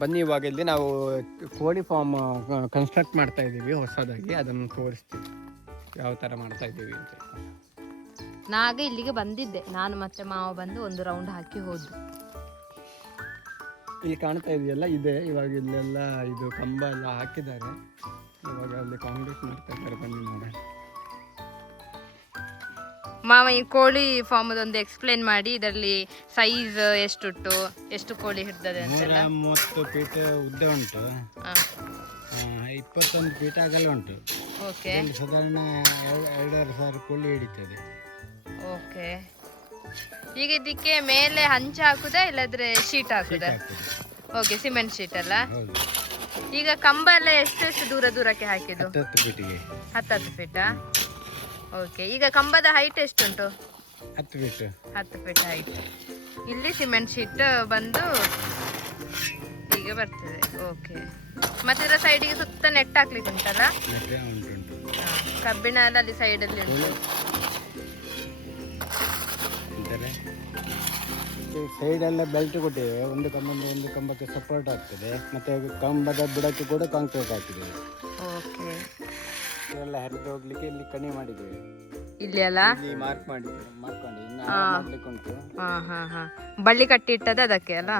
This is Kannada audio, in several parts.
ಬನ್ನಿ, ಇವಾಗ ಇಲ್ಲಿ ನಾವು ಕೋಳಿ ಫಾರ್ಮ್ ಕನ್ಸ್ಟ್ರಕ್ಟ್ ಮಾಡ್ತಾ ಇದ್ದೀವಿ ಹೊಸದಾಗಿ. ಅದನ್ನು ತೋರಿಸ್ತೀವಿ ಯಾವ ಥರ ಮಾಡ್ತಾ ಇದ್ದೀವಿ ಅಂತ. ನಾಗ ಇಲ್ಲಿಗೆ ಬಂದಿದ್ದೆ, ನಾನು ಮತ್ತೆ ಮಾವ ಬಂದು ಒಂದು ರೌಂಡ್ ಹಾಕಿ ಹೋದ್ವಿ. ಇಲ್ಲಿ ಕಾಣ್ತಾ ಇದೆಯಲ್ಲ ಇದೆ. ಇವಾಗ ಇಲ್ಲೆಲ್ಲ ಇದು ಕಂಬ ಎಲ್ಲ ಹಾಕಿದ್ದಾರೆ. ಇವಾಗ ಅಲ್ಲಿ ಕಾಂಕ್ರೀಟ್ ಮಾಡ್ತಾ ಇದ್ದಾರೆ. ಬನ್ನಿ ನೋಡೋಣ. ಮಾವ ಈ ಕೋಳಿ ಫಾರ್ಮದೊಂದು ಎಕ್ಸ್ಪ್ಲೇನ್ ಮಾಡಿ, ಇದರಲ್ಲಿ ಸೈಜ್ ಎಷ್ಟುಂಟು, ಎಷ್ಟು ಕೋಳಿ ಹಿಡ್ದದೆ ಅಂತೆಲ್ಲ. 30 ಫೀಟ್ ಉದ್ದ ಉಂಟು, 21 ಫೀಟ್ ಅಗಲ ಉಂಟು. ಓಕೆ, ಸಾಧಾರಣ 2,500 ಕೋಳಿ ಹಿಡಿತದೆ. ಓಕೆ. ಈಗ ಇದಕ್ಕೆ ಮೇಲೆ ಹಂಚು ಹಾಕುದಾ ಇಲ್ಲದ್ರೆ ಶೀಟ್ ಹಾಕುದಾ? ಓಕೆ, ಸಿಮೆಂಟ್ ಶೀಟ್ ಅಲ್ಲ. ಈಗ ಕಂಬ ಎಲ್ಲ ಎಷ್ಟೆಷ್ಟು ದೂರಕ್ಕೆ ಹಾಕಿದ್ದು? 10 ಫೀಟಿಗೆ. 10 ಫೀಟಾ? ಓಕೆ. ಈಗ ಕಂಬದ ಹೈಟ್ ಎಷ್ಟುಂಟು? 10 ಫೀಟ್. 10 feet height. ಇಲ್ಲಿ ಸಿಮೆಂಟ್ ಶೀಟ್ ಬಂದು ಹೀಗೆ ಬರ್ತದೆ. ಓಕೆ. ಮತ್ತೆ ಇದರ ಸೈಡಿಗೆ ಸುತ್ತ ನೆಟ್ ಹಾಕ್ಲಿಕ್ಕೆ ಉಂಟಲ್ಲ? ಕಬ್ಬಿಣ ಎಲ್ಲ ಅಲ್ಲಿ ಸೈಡಲ್ಲಿ ಉಂಟು. ಸೈಡ್ ಎಲ್ಲ ಬೆಲ್ಟ್ ಕೊಟ್ಟಿದ್ದೇವೆ. ಒಂದು ಕಂಬದಿಂದ ಒಂದು ಕಂಬಕ್ಕೆ ಸಪೋರ್ಟ್ ಆಗ್ತದೆ. ಮತ್ತೆ ಕಂಬದ ಬುಡಕ್ಕೆ ಕೂಡ ಕಾಂಕ್ರೀಟ್ ಹಾಕಿದ್ದೇವೆ. ಓಕೆ. ಎಲ್ಲ ಹರಿದು ಹೋಗ್ಲಿಕ್ಕೆ ಇಲ್ಲಿ ಕಣಿ ಮಾಡಿದ್ದೇವೆ. ಇಲ್ಲಿ ಅಲ್ಲ ಮಾರ್ಕ್ ಮಾಡಿದ್ದೇವೆ. ಮಾಡ್ಕೊಂಡು ಇನ್ನು ಮಾಡ್ಲಿಕ್ಕೆ ಉಂಟು. ಬಳ್ಳಿ ಕಟ್ಟಿ ಇಟ್ಟದ ಅದಕ್ಕೆ ಅಲ್ಲ.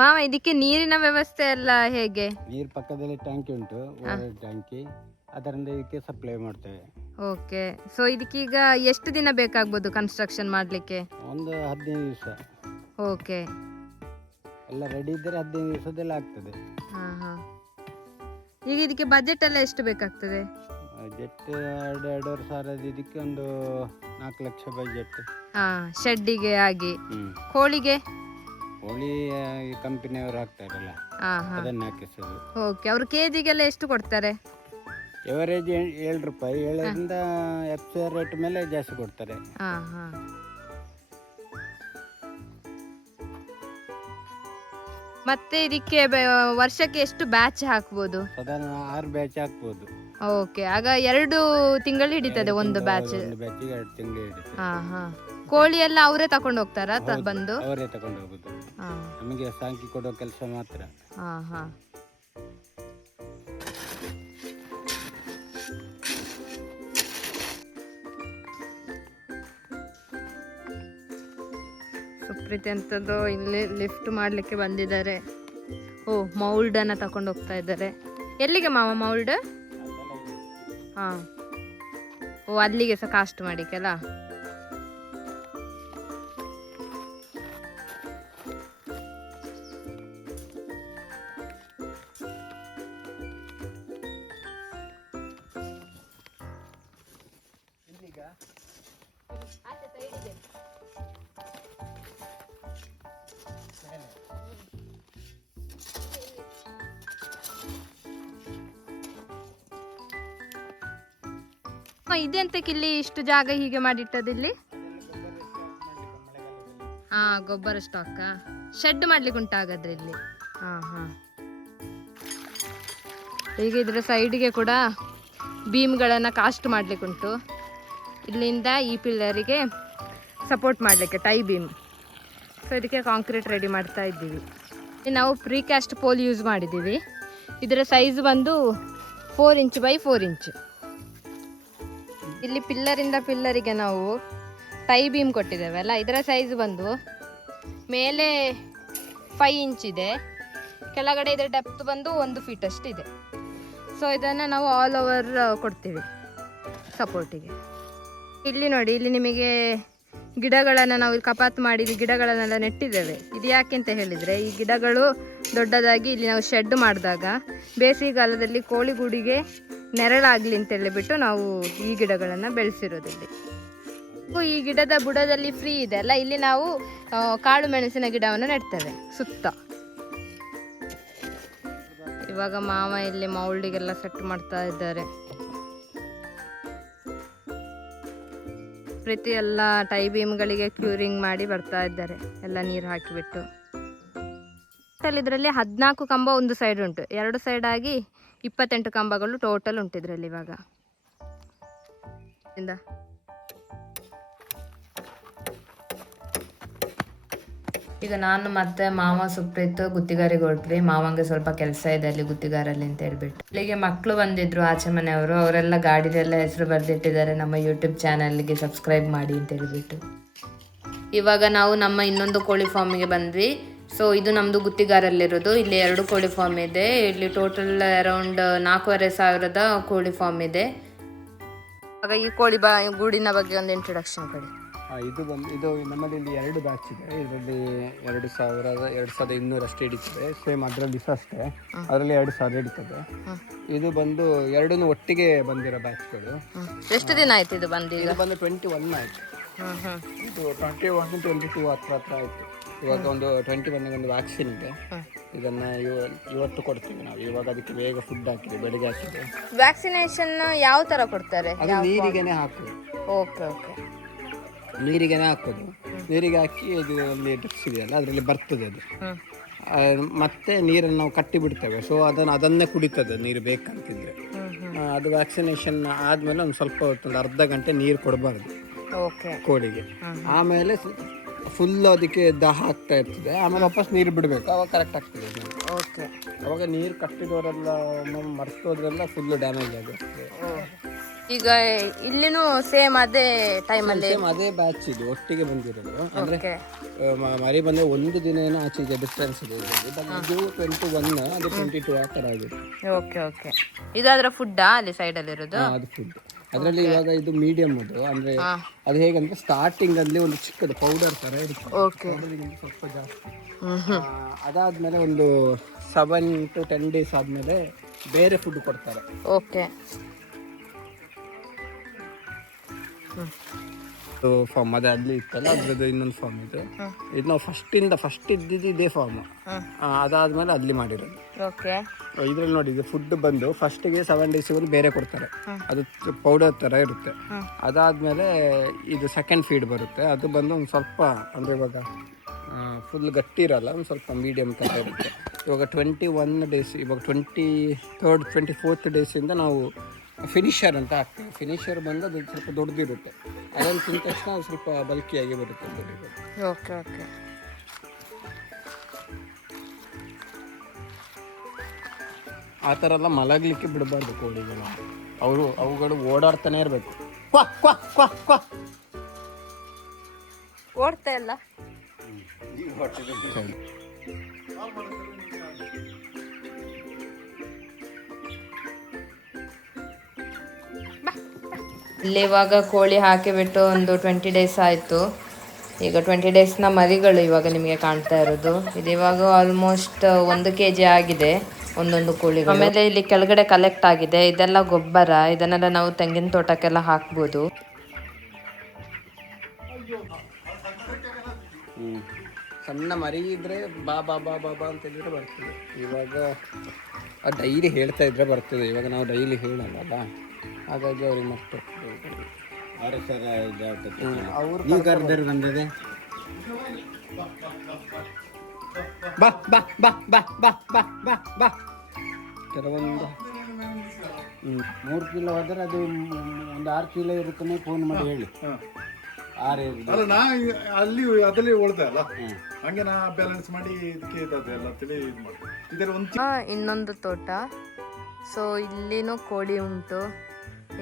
ಮಾವ, ಇದಕ್ಕೆ ನೀರಿನ ವ್ಯವಸ್ಥೆ ಎಲ್ಲ ಹೇಗೆ? ನೀರು ಪಕ್ಕದಲ್ಲಿ ಟ್ಯಾಂಕಿ ಉಂಟು, ಟ್ಯಾಂಕಿ. ಅದರಿಂದ ಇದಕ್ಕೆ ಸಪ್ಲೈ ಮಾಡ್ತೇವೆ. ಓಕೆ. ಸೊ ಇದಕ್ಕೀಗ ಎಷ್ಟು ದಿನ ಬೇಕಾಗ್ಬೋದು ಕನ್ಸ್ಟ್ರಕ್ಷನ್ ಮಾಡ್ಲಿಕ್ಕೆ? ಒಂದು 15 ದಿವಸ. ಓಕೆ. ಎಲ್ಲ ರೆಡಿ ಇದ್ದರೆ 15 ದಿವಸದೆಲ್ಲ ಆಗ್ತದೆ. ಈಗ ಇದಕ್ಕೆ ಬಜೆಟ್ ಎಲ್ಲ ಎಷ್ಟು ಬೇಕಾಗ್ತದೆ? ಬಜೆಟ್ 2,500 ಸಾವಿರದ ಇದಕ್ಕೆ ಒಂದು 4 ಲಕ್ಷ ಬಜೆಟ್. ಶೆಡ್ಡಿಗೆ ಆಗಿ. ಕೋಳಿಗೆ? ಕೋಳಿ ಕಂಪನಿಯವರು ಹಾಕ್ತಾರಲ್ಲ, ಅದನ್ನ ಹಾಕಿಸೋದು. ಓಕೆ. ಅವರು ಕೆಜಿಗೆಲ್ಲ ಎಷ್ಟು ಕೊಡ್ತಾರೆ? ಎವರೇಜ್ 7 ರೂಪಾಯಿ. 7ರಿಂದ FC ರೇಟ್ ಮೇಲೆ ಜಾಸ್ತಿ ಕೊಡ್ತಾರೆ. ಮತ್ತೆ ಇದಕ್ಕೆ ವರ್ಷಕ್ಕೆ ಎಷ್ಟು ಬ್ಯಾಚ್ ಹಾಕ್ಬೋದು? ಸಾಧಾರಣ 6 ಬ್ಯಾಚ್ ಹಾಕ್ಬೋದು. ಓಕೆ. ಆಗ 2 ತಿಂಗಳು ಹಿಡಿತದೆ ಒಂದು ಬ್ಯಾಚ್. ಒಂದು ಬ್ಯಾಚಿಗೆ 2 ತಿಂಗಳು ಹಿಡಿತದೆ. ಕೋಳಿ ಎಲ್ಲ ಅವರೇ ತಕೊಂಡು ಹೋಗ್ತಾರಾ ಬಂದು? ಅವರೇ ತಕೊಂಡು ಹೋಗುದು. ನಮಗೆ ಸಾಕಿ ಕೊಡೋ ಕೆಲಸ ಮಾತ್ರ. ಸುಪ್ರೀತಿ ಅಂತದ್ದು ಇಲ್ಲಿ ಲಿಫ್ಟ್ ಮಾಡ್ಲಿಕ್ಕೆ ಬಂದಿದ್ದಾರೆ. ಮೌಲ್ಡ್ ಅನ್ನ ತಕೊಂಡು ಹೋಗ್ತಾ ಇದ್ದಾರೆ. ಎಲ್ಲಿಗೆ ಮಾವ ಮೌಲ್ಡ್? ಅಲ್ಲಿಗೆ ಸಹ ಕಾಸ್ಟ್ ಮಾಡಿಕಲ್ಲ. ಇದೆಂತಕ್ಕೆ ಇಲ್ಲಿ ಇಷ್ಟು ಜಾಗ ಹೀಗೆ ಮಾಡಿಟ್ಟದ್ದು ಇಲ್ಲಿ? ಗೊಬ್ಬರ ಸ್ಟಾಕ್ ಶೆಡ್ ಮಾಡ್ಲಿಕ್ಕೆ ಉಂಟಾಗಾದ್ರೆ ಇಲ್ಲಿ. ಈಗ ಇದ್ರ ಸೈಡ್ಗೆ ಕೂಡ ಬೀಮ್ಗಳನ್ನು ಕಾಸ್ಟ್ ಮಾಡ್ಲಿಕ್ಕೆ ಉಂಟು. ಇಲ್ಲಿಂದ ಈ ಪಿಲ್ಲರಿಗೆ ಸಪೋರ್ಟ್ ಮಾಡಲಿಕ್ಕೆ ಟೈ ಬೀಮ್. ಸೊ ಇದಕ್ಕೆ ಕಾಂಕ್ರೀಟ್ ರೆಡಿ ಮಾಡ್ತಾ ಇದ್ದೀವಿ. ನಾವು ಪ್ರೀಕ್ಯಾಸ್ಟ್ ಪೋಲ್ ಯೂಸ್ ಮಾಡಿದ್ದೀವಿ. ಇದರ ಸೈಜ್ ಬಂದು 4 ಇಂಚ್ ಬೈ 4 ಇಂಚ್. ಇಲ್ಲಿ ಪಿಲ್ಲರಿಂದ ಪಿಲ್ಲರಿಗೆ ನಾವು ಟೈ ಬೀಮ್ ಕೊಟ್ಟಿದ್ದೇವೆ ಅಲ್ಲ, ಇದರ ಸೈಜ್ ಬಂದು ಮೇಲೆ 5 ಇಂಚ್ ಇದೆ, ಕೆಳಗಡೆ ಇದರ ಡೆಪ್ತ್ ಬಂದು 1 ಫೀಟ್ ಅಷ್ಟಿದೆ. ಸೊ ಇದನ್ನು ನಾವು ಆಲ್ ಓವರ್ ಕೊಡ್ತೀವಿ ಸಪೋರ್ಟಿಗೆ. ಇಲ್ಲಿ ನೋಡಿ, ಇಲ್ಲಿ ನಿಮಗೆ ಗಿಡಗಳನ್ನು ನಾವು ಕಪಾತ್ ಮಾಡಿ ಗಿಡಗಳನ್ನೆಲ್ಲ ನೆಟ್ಟಿದ್ದೇವೆ. ಇದು ಯಾಕೆ ಅಂತ ಹೇಳಿದರೆ, ಈ ಗಿಡಗಳು ದೊಡ್ಡದಾಗಿ ಇಲ್ಲಿ ನಾವು ಶೆಡ್ ಮಾಡಿದಾಗ ಬೇಸಿಗೆಗಾಲದಲ್ಲಿ ಕೋಳಿಗೂಡಿಗೆ ನೆರಳಾಗಲಿ ಅಂತ ಹೇಳಿಬಿಟ್ಟು ನಾವು ಈ ಗಿಡಗಳನ್ನು ಬೆಳೆಸಿರೋದಿಲ್ಲಿ. ಈ ಗಿಡದ ಬುಡದಲ್ಲಿ ಫ್ರೀ ಇದೆ ಅಲ್ಲ, ಇಲ್ಲಿ ನಾವು ಕಾಳು ಮೆಣಸಿನ ಗಿಡವನ್ನು ನೆಡ್ತೇವೆ ಸುತ್ತ. ಇವಾಗ ಮಾವ ಇಲ್ಲಿ ಮೌಲ್ಡಿಗೆಲ್ಲ ಸೆಟ್ ಮಾಡ್ತಾ ಇದ್ದಾರೆ. ಪ್ರತಿ ಎಲ್ಲ ಟೈ ಬೀಮ್ಗಳಿಗೆ ಕ್ಯೂರಿಂಗ್ ಮಾಡಿ ಬರ್ತಾ ಇದ್ದಾರೆ, ಎಲ್ಲ ನೀರು ಹಾಕಿಬಿಟ್ಟು. ಇದರಲ್ಲಿ 14 ಕಂಬ ಒಂದು ಸೈಡ್ ಉಂಟು, 2 ಸೈಡ್ ಆಗಿ 28 ಕಂಬಗಳು ಟೋಟಲ್ ಉಂಟು ಇದರಲ್ಲಿ. ಇವಾಗ ಈಗ ನಾನು ಮತ್ತೆ ಮಾವ ಸುಪ್ರೀತ್ ಗುತ್ತಿಗಾರಿಗೆ ಹೊರಟ್ವಿ. ಮಾವಂಗೆ ಸ್ವಲ್ಪ ಕೆಲಸ ಇದೆ ಅಲ್ಲಿ ಗುತ್ತಿಗಾರಲ್ಲಿ ಅಂತ ಹೇಳ್ಬಿಟ್ಟು. ಇಲ್ಲಿಗೆ ಮಕ್ಕಳು ಬಂದಿದ್ರು ಆಚೆ ಮನೆಯವರು, ಅವರೆಲ್ಲ ಗಾಡಿದೆಲ್ಲ ಹೆಸರು ಬರೆದಿಟ್ಟಿದ್ದಾರೆ ನಮ್ಮ ಯೂಟ್ಯೂಬ್ ಚಾನಲ್ಗೆ ಸಬ್ಸ್ಕ್ರೈಬ್ ಮಾಡಿ ಅಂತ ಹೇಳ್ಬಿಟ್ಟು. ಇವಾಗ ನಾವು ನಮ್ಮ ಇನ್ನೊಂದು ಕೋಳಿ ಫಾರ್ಮಿಗೆ ಬಂದ್ವಿ. ಸೊ ಇದು ನಮ್ಮದು ಗುತ್ತಿಗಾರಲ್ಲಿರೋದು. ಇಲ್ಲಿ 2 ಕೋಳಿ ಫಾರ್ಮ್ ಇದೆ. ಇಲ್ಲಿ ಟೋಟಲ್ ಅರೌಂಡ್ 4,500 ಕೋಳಿ ಫಾರ್ಮ್ ಇದೆ. ಆಗ ಈ ಕೋಳಿ ಗೂಡಿನ ಬಗ್ಗೆ ಒಂದು ಇಂಟ್ರೊಡಕ್ಷನ್ ಕೊಡಿ. ಇದು ನಮ್ಮಲ್ಲಿ ಇಲ್ಲಿ 2 ಬ್ಯಾಚ್ ಇದೆ. ಇದರಲ್ಲಿ 2,200 ಅಷ್ಟೇ ಹಿಡಿತದೆ. ಸೇಮ್ ಅದರಲ್ಲಿ ಅಷ್ಟೇ, ಅದರಲ್ಲಿ 2,000 ಹಿಡಿತದೆ. ಇದು ಬಂದು 2 ಒಟ್ಟಿಗೆ ಬಂದಿರೋ ಬ್ಯಾಚ್ಗಳು. ಎಷ್ಟು ದಿನ ಆಯ್ತು ಇದು ಬಂದು? ಇದು ಬಂದು 21 ಆಯ್ತು. ಇದು 21, 22 ಹತ್ರ ಆಯ್ತು. ಇವಾಗ ಒಂದು 21 ಒಂದು ವ್ಯಾಕ್ಸಿನ್ ಇದೆ. ಇದನ್ನ ಇವತ್ತು ಕೊಡ್ತೀವಿ ನಾವು. ಇವಾಗ ಅದಕ್ಕೆ ಬೇಗ ಫುಡ್ ಹಾಕಿದೆ, ಬೆಳಿಗ್ಗೆ ಹಾಕಿದೆ. ವ್ಯಾಕ್ಸಿನೇಷನ್ ಯಾವ ತರ ಕೊಡ್ತಾರೆ? ಅದು ನೀರಿಗೆನೆ ಹಾಕೋದು. ಓಕೆ ಓಕೆ, ನೀರಿಗೆನೆ ಹಾಕೋದು. ನೀರಿಗೆ ಹಾಕಿ ಇದು ಅಲ್ಲಿ ಡ್ರಿಪ್ಸ್ ಇದೆಯಲ್ಲ ಅದರಲ್ಲಿ ಬರ್ತದೆ ಅದು. ಮತ್ತೆ ನೀರನ್ನು ನಾವು ಕಟ್ಟಿ ಬಿಡ್ತೇವೆ. ಸೊ ಅದನ್ನೇ ಕುಡಿತದೆ ನೀರು ಬೇಕಂತಿದ್ರೆ. ಅದು ವ್ಯಾಕ್ಸಿನೇಷನ್ ಆದ್ಮೇಲೆ ಒಂದು ಸ್ವಲ್ಪ ಹೊತ್ತು, ಒಂದು ಅರ್ಧ ಗಂಟೆ ನೀರು ಕೊಡಬಾರ್ದು ಕೋಳಿಗೆ. ಆಮೇಲೆ ಫುಲ್ ಅದಕ್ಕೆ ದಾಹ ಆಗ್ತಾ ಇರ್ತದೆ. ಆಮೇಲೆ ವಾಪಸ್ ನೀರು ಬಿಡಬೇಕು, ಅವಾಗ ಕರೆಕ್ಟ್ ಆಗ್ತದೆ. ಅವಾಗ ನೀರು ಕಟ್ಟಿದವರೆಲ್ಲ ಮರ್ತೋದ್ರೆಲ್ಲ ಫುಲ್ ಡ್ಯಾಮೇಜ್ ಆಗುತ್ತೆ. ಈಗ ಇಲ್ಲಿನೂ ಸೇಮ್ ಅದೇ ಟೈಮಲ್ಲಿ ಅದೇ ಬ್ಯಾಚ್ ಇದು ಒಟ್ಟಿಗೆ ಬಂದಿರೋದು. ಅಂದ್ರೆ ಮರಿ ಬಂದ್ರೆ ಒಂದು ದಿನ ಏನೋ ಆಚೆ ಇದೆ, ಡಿಫ್ರೆನ್ಸ್ ಇದೆ. ಇದು 21, ಅದು 22 ಆ ಥರ ಆಗಿದೆ. ಓಕೆ ಓಕೆ, ಇದಾದ್ರೆ ಫುಡ್ಡಾ ಅಲ್ಲಿ ಸೈಡಲ್ಲಿ ಇರೋದು? ಅದು ಫುಡ್. ಅದರಲ್ಲಿ ಇವಾಗ ಇದು ಮೀಡಿಯಂ ಅದು. ಅಂದ್ರೆ ಅದು ಹೇಗಂದ್ರೆ ಸ್ಟಾರ್ಟಿಂಗ್ ಅಲ್ಲಿ ಒಂದು ಚಿಕ್ಕದು ಪೌಡರ್ ತರ ಇರುತ್ತೆ, ಸ್ವಲ್ಪ ಜಾಸ್ತಿ. ಅದಾದ್ಮೇಲೆ ಒಂದು 7 to 10 days ಆದ್ಮೇಲೆ ಬೇರೆ ಫುಡ್ ಕೊಡ್ತಾರೆ. ಓಕೆ, ಫಾರ್ಮ್ ಅದೇ ಅಲ್ಲಿ ಇತ್ತಲ್ಲ, ಅದ್ರದ್ದು ಇನ್ನೊಂದು ಫಾರ್ಮ್ ಇದು. ಇದು ನಾವು ಫಸ್ಟ್ ಇದ್ದಿದ್ದು ಇದೇ ಫಾರ್ಮ್. ಅದಾದ್ಮೇಲೆ ಅಲ್ಲಿ ಮಾಡಿರೋದು. ಇದ್ರಲ್ಲಿ ನೋಡಿ, ಇದು ಫುಡ್ ಬಂದು ಫಸ್ಟಿಗೆ 7 days ಬೇರೆ ಕೊಡ್ತಾರೆ. ಅದು ಪೌಡರ್ ತರ ಇರುತ್ತೆ. ಅದಾದ್ಮೇಲೆ ಇದು ಸೆಕೆಂಡ್ ಫೀಡ್ ಬರುತ್ತೆ. ಅದು ಬಂದು ಒಂದು ಸ್ವಲ್ಪ, ಅಂದ್ರೆ ಇವಾಗ ಫುಲ್ ಗಟ್ಟಿ ಇರಲ್ಲ, ಒಂದು ಸ್ವಲ್ಪ ಮೀಡಿಯಂ ಥರ ಇರುತ್ತೆ. ಇವಾಗ 21 days, ಇವಾಗ 23rd 24th ಡೇಸಿಂದ ನಾವು ಫಿನಿಷರ್ ಅಂತ ಹಾಕ್ತೀವಿ. ಫಿನಿಷರ್ ಬಂದು ಅದು ಸ್ವಲ್ಪ ದೊಡ್ಡದಿರುತ್ತೆ. ಅದನ್ನು ತಿಂದ ತಕ್ಷಣ ಅದು ಸ್ವಲ್ಪ ಬಲ್ಕಿಯಾಗಿ ಬರುತ್ತೆ. ಓಕೆ ಓಕೆ, ಆ ಥರ ಎಲ್ಲ ಮಲಗಲಿಕ್ಕೆ ಬಿಡಬಾರ್ದು ಕೋಳಿಗಳು. ಅವುಗಳು ಓಡಾಡ್ತಾನೆ ಇರಬೇಕು. ಓಡ್ತಾ ಇಲ್ಲ. ಇಲ್ಲಿ ಇವಾಗ ಕೋಳಿ ಹಾಕಿಬಿಟ್ಟು ಒಂದು 20 days ಆಯಿತು. ಈಗ 20 daysನ ಮರಿಗಳು ಇವಾಗ ನಿಮಗೆ ಕಾಣ್ತಾ ಇರೋದು. ಇದು ಇವಾಗ ಆಲ್ಮೋಸ್ಟ್ 1 kg ಆಗಿದೆ ಒಂದೊಂದು ಕೋಳಿ. ಆಮೇಲೆ ಇಲ್ಲಿ ಕೆಳಗಡೆ ಕಲೆಕ್ಟ್ ಆಗಿದೆ. ಇದೆಲ್ಲ ಗೊಬ್ಬರ, ಇದನ್ನೆಲ್ಲ ನಾವು ತೆಂಗಿನ ತೋಟಕ್ಕೆಲ್ಲ ಹಾಕ್ಬೋದು. ಸಣ್ಣ ಮರಿ ಇದ್ರೆ ಬಾ ಬಾ ಬಾ ಬಾ ಬಾ ಅಂತ ಹೇಳಿದ್ರೆ ಬರ್ತದೆ. ಇವಾಗ ಡೈಲಿ ಹೇಳ್ತಾ ಇದ್ರೆ ಬರ್ತದೆ. ಇವಾಗ ನಾವು ಡೈಲಿ ಹೇಳಲ್ಲ, ಹಾಗಾಗಿ ಅವ್ರಿಗೆ ಮತ್ತೆ ಅವ್ರು ಕರೆದರೆ ಬಂದದೆ. ಬಾ ಬಾ ಬಾ ಬಾ ಬಾ ಬಾ ಬಾ ಬಾ. ಕೆಲವೊಂದು 3 ಕಿಲೋ ಹೋದರೆ ಅದು ಒಂದು 6 ಕಿಲೋ ಇರುತ್ತಾನೆ. ಫೋನ್ ಮಾಡಿ ಹೇಳಿ. ಅಲ್ಲ, ನಾ ಅಲ್ಲಿ ಅದರಲ್ಲಿ ಉಳ್ದೆ ಅಲ್ಲ, ಹಂಗೆ ನಾ ಬ್ಯಾಲೆನ್ಸ್ ಮಾಡಿ ಇದಕ್ಕೆ ಎಲ್ಲ ತಿಳಿ ಇದು ಮಾಡಿ. ಇದರ ಇನ್ನೊಂದು ತೋಟ. ಸೊ ಇಲ್ಲಿನೂ ಕೋಳಿ ಉಂಟು.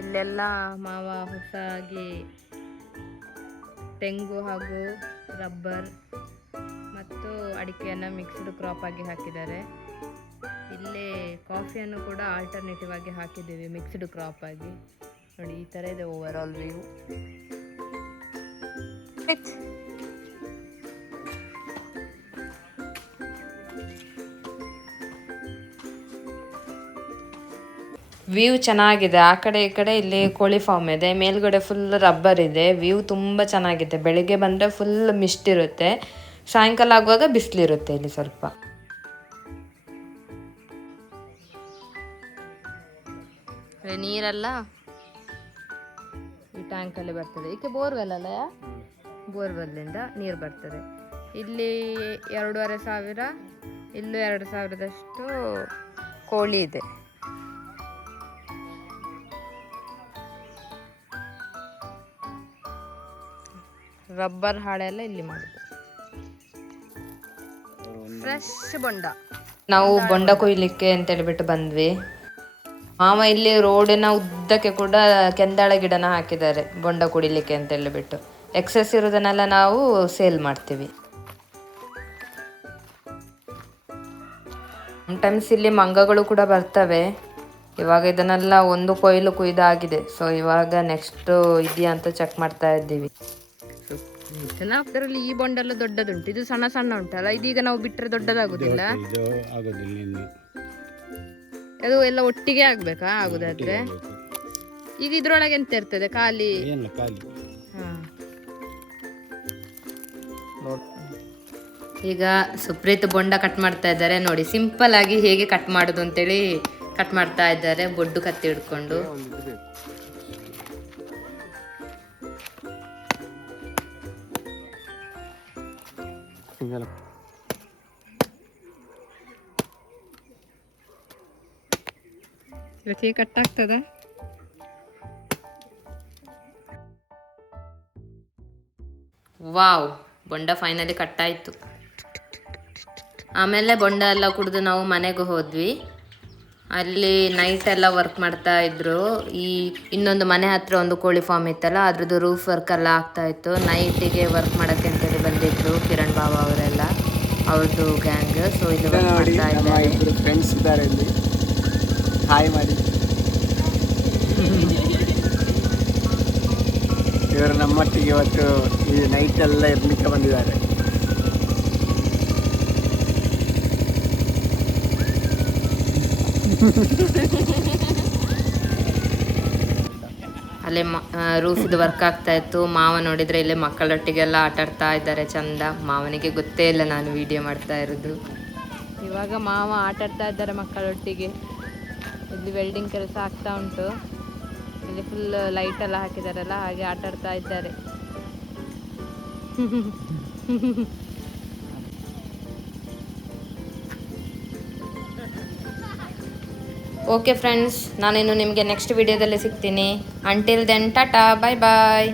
ಇಲ್ಲೆಲ್ಲ ಮಾವ ಹೊಸದಾಗಿ ತೆಂಗು ಹಾಗೂ ರಬ್ಬರ್ ಮತ್ತು ಅಡಿಕೆಯನ್ನು ಮಿಕ್ಸ್ಡ್ ಕ್ರಾಪ್ ಆಗಿ ಹಾಕಿದ್ದಾರೆ. ಇಲ್ಲೇ ಕಾಫಿಯನ್ನು ಕೂಡ ಆಲ್ಟರ್ನೇಟಿವ್ ಆಗಿ ಹಾಕಿದ್ದೀವಿ ಮಿಕ್ಸ್ಡ್ ಕ್ರಾಪ್ ಆಗಿ. ನೋಡಿ, ಈ ಥರ ಇದೆ ಓವರ್ ಆಲ್ ವ್ಯೂ. ವ್ಯೂ ಚೆನ್ನಾಗಿದೆ. ಆ ಕಡೆ ಈ ಕಡೆ ಇಲ್ಲಿ ಕೋಳಿ ಫಾರ್ಮ್ ಇದೆ. ಮೇಲ್ಗಡೆ ಫುಲ್ ರಬ್ಬರ್ ಇದೆ. ವ್ಯೂ ತುಂಬ ಚೆನ್ನಾಗಿದೆ. ಬೆಳಿಗ್ಗೆ ಬಂದರೆ ಫುಲ್ ಮಿಸ್ಟ್ ಇರುತ್ತೆ, ಸಾಯಂಕಾಲ ಆಗುವಾಗ ಬಿಸಿಲಿರುತ್ತೆ ಇಲ್ಲಿ ಸ್ವಲ್ಪ. ನೀರೆಲ್ಲ ಈ ಟ್ಯಾಂಕಲ್ಲಿ ಬರ್ತದೆ. ಇದಕ್ಕೆ ಬೋರ್ವೆಲ್ ಅಲ್ಲ, ಬೋರ್ವೆಲ್ಲಿಂದ ನೀರು ಬರ್ತದೆ. ಇಲ್ಲಿ 2,500, ಇಲ್ಲೂ 2,000ದಷ್ಟು ಕೋಳಿ ಇದೆ. ರಬ್ಬರ್ ಹಾಳೆಲ್ಲ ಇಲ್ಲಿ ಮಾಡಿದ್ದು. ಫ್ರೆಶ್ ಬೊಂಡ. ನಾವು ಬೊಂಡ ಕೊಯ್ಲಿಕ್ಕೆ ಅಂತ ಹೇಳ್ಬಿಟ್ಟು ಬಂದ್ವಿ. ಮಾವ ಇಲ್ಲಿ ರೋಡಿನ ಉದ್ದಕ್ಕೆ ಕೂಡ ಕೆಂದಾಳ ಗಿಡನ ಹಾಕಿದ್ದಾರೆ ಬೊಂಡ ಕುಡಿಲಿಕ್ಕೆ ಅಂತ ಹೇಳ್ಬಿಟ್ಟು. ಎಕ್ಸೆಸ್ ಇರೋದನ್ನೆಲ್ಲ ನಾವು ಸೇಲ್ ಮಾಡ್ತೀವಿ. ಟೈಮ್ಸ್ ಇಲ್ಲಿ ಮಂಗಗಳು ಕೂಡ ಬರ್ತವೆ. ಇವಾಗ ಇದನ್ನೆಲ್ಲ ಒಂದು ಕೊಯ್ಲು ಕುಯ್ದಾಗಿದೆ. ಸೊ ಇವಾಗ ನೆಕ್ಸ್ಟ್ ಇದೆಯಾ ಅಂತ ಚೆಕ್ ಮಾಡ್ತಾ ಇದ್ದೀವಿ. ಅದರಲ್ಲಿ ಈ ಬೊಂಡೆಲ್ಲ ದೊಡ್ಡದುಂಟು, ಇದು ಸಣ್ಣ ಸಣ್ಣ ಉಂಟಲ್ಲ, ಇದೀಗ ನಾವು ಬಿಟ್ಟರೆ ದೊಡ್ಡದಾಗುದಿಲ್ಲ. ಇದು ಆಗೋದಿಲ್ಲ ಇನ್ನು. ಅದು ಎಲ್ಲ ಒಟ್ಟಿಗೆ ಆಗ್ಬೇಕಾ? ಆಗುದಾದ್ರೆ ಈಗ ಇದ್ರೊಳಗೆ ಎಂತ ಇರ್ತದೆ? ಖಾಲಿ ಏನು ಖಾಲಿ. ಈಗ ಸುಪ್ರೀತ್ ಬೊಂಡ ಕಟ್ ಮಾಡ್ತಾ ಇದ್ದಾರೆ ನೋಡಿ. ಸಿಂಪಲ್ ಆಗಿ ಹೇಗೆ ಕಟ್ ಮಾಡೋದು ಅಂತೇಳಿ ಕಟ್ ಮಾಡ್ತಾ ಇದ್ದಾರೆ, ಬೊಡ್ಡು ಕತ್ತಿ ಹಿಡ್ಕೊಂಡು. ಇವತ್ತಿಗೆ ಕಟ್ ಆಗ್ತದ? ವಾವ್, ಬೊಂಡ ಫೈನಲಿ ಕಟ್ ಆಯ್ತು. ಆಮೇಲೆ ಬೊಂಡ ಎಲ್ಲ ಕುಡಿದು ನಾವು ಮನೆಗೆ ಹೋದ್ವಿ. ಅಲ್ಲಿ ನೈಟ್ ಎಲ್ಲ ವರ್ಕ್ ಮಾಡ್ತಾ ಇದ್ರು. ಈ ಇನ್ನೊಂದು ಮನೆ ಹತ್ರ ಒಂದು ಕೋಳಿ ಫಾರ್ಮ್ ಇತ್ತಲ್ಲ, ಅದ್ರದ್ದು ರೂಫ್ ವರ್ಕ್ ಎಲ್ಲ ಆಗ್ತಾ ಇತ್ತು. ನೈಟಿಗೆ ವರ್ಕ್ ಮಾಡಕ್ಕೆ ಅಂತೇಳಿ ಬಂದಿದ್ರು ಕಿರಣ್ ಬಾಬಾ ಅವರೆಲ್ಲ, ಅವ್ರದ್ದು ಗ್ಯಾಂಗ್. ಸೊ ಇದು ವರ್ಕ್ ಮಾಡ್ತಾ ಇದ್ದಾರೆ. ಫ್ರೆಂಡ್ಸ್ ಇದ್ದಾರೆ ಇಲ್ಲಿ, ಹಾಯ್ ಮಾಡಿ. ಇವರು ನಮ್ಮೊಟ್ಟಿಗೆ ಇವತ್ತು ಈ ನೈಟ್ ಎಲ್ಲ ಇರ್ಲಿಕ್ಕೆ ಬಂದಿದ್ದಾರೆ. ಅಲ್ಲೇ ರೂಫ್ದು ವರ್ಕ್ ಆಗ್ತಾ ಇತ್ತು. ಮಾವ ನೋಡಿದ್ರೆ ಇಲ್ಲೇ ಮಕ್ಕಳೊಟ್ಟಿಗೆಲ್ಲ ಆಟ ಆಡ್ತಾ ಇದ್ದಾರೆ ಚಂದ. ಮಾವನಿಗೆ ಗೊತ್ತೇ ಇಲ್ಲ ನಾನು ವಿಡಿಯೋ ಮಾಡ್ತಾ ಇರೋದು. ಇವಾಗ ಮಾವ ಆಟ ಆಡ್ತಾ ಇದ್ದಾರೆ ಮಕ್ಕಳೊಟ್ಟಿಗೆ. ಇಲ್ಲಿ ವೆಲ್ಡಿಂಗ್ ಕೆಲಸ ಆಗ್ತಾ ಉಂಟು. ಇಲ್ಲಿ ಫುಲ್ ಲೈಟ್ ಎಲ್ಲ ಹಾಕಿದಾರಲ್ಲ, ಹಾಗೆ ಆಟ ಆಡ್ತಾ ಇದ್ದಾರೆ. ಓಕೆ ಫ್ರೆಂಡ್ಸ್, ನಾನಿನ್ನು ನಿಮಗೆ ನೆಕ್ಸ್ಟ್ ವಿಡಿಯೋದಲ್ಲಿ ಸಿಗ್ತೀನಿ. ಅಂಟಿಲ್ ದೆನ್ ಟಾಟಾ, ಬಾಯ್ ಬಾಯ್.